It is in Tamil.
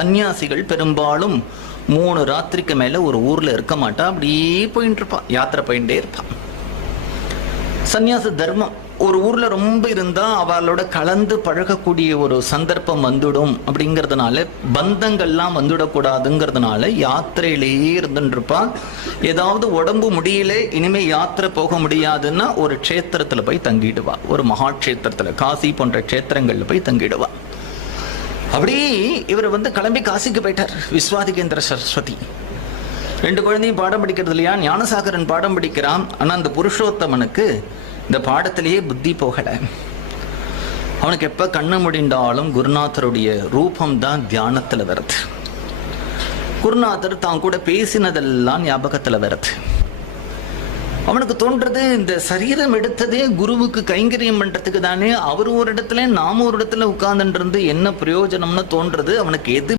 சன்னியாசிகள் பெரும்பாலும் 3 ராத்திரிக்கு மேல ஒரு ஊர்ல இருக்க மாட்டா, அப்படியே போயிட்டு இருப்பா, யாத்திரை போயிட்டே இருப்பா. சன்னியாச தர்மம். ஒரு ஊர்ல ரொம்ப இருந்தா அவளோட கலந்து பழகக்கூடிய ஒரு சந்தர்ப்பம் வந்துடும் அப்படிங்கிறதுனால, பந்தங்கள்லாம் வந்துடக்கூடாதுங்கிறதுனால யாத்திரையிலேயே இருந்துட்டு இருப்பா. ஏதாவது உடம்பு முடியல, இனிமே யாத்திரை போக முடியாதுன்னா ஒரு க்ஷேத்திரத்துல போய் தங்கிடுவா. ஒரு மகா க்ஷேத்திரத்துல, காசி போன்ற க்ஷேத்திரங்கள்ல போய் தங்கிடுவா. அப்படி இவர் கிளம்பி காசிக்கு போயிட்டார். விஸ்வாதிகேந்திர சரஸ்வதி 2 குழந்தையும் பாடம் படிக்கிறது இல்லையா. ஞானசாகரன் பாடம் படிக்கிறான். ஆனா அந்த புருஷோத்தமனுக்கு இந்த பாடத்திலேயே புத்தி போகல. அவனுக்கு எப்ப கண்ணு முடிந்தாலும் குருநாதருடைய ரூபம் தான் தியானத்துல வருது. குருநாதர் தான் கூட பேசினதெல்லாம் ஞாபகத்துல வருது. அவனுக்கு தோன்றது, இந்த சரீரம் எடுத்ததே குருவுக்கு கைங்கரியம் பண்றதுக்கு தானே, அவர் ஒரு இடத்துல நாம ஒரு இடத்துல உட்கார்ந்துட்டு இருந்து என்ன பிரயோஜனம்னு தோன்றது. அவனுக்கு எது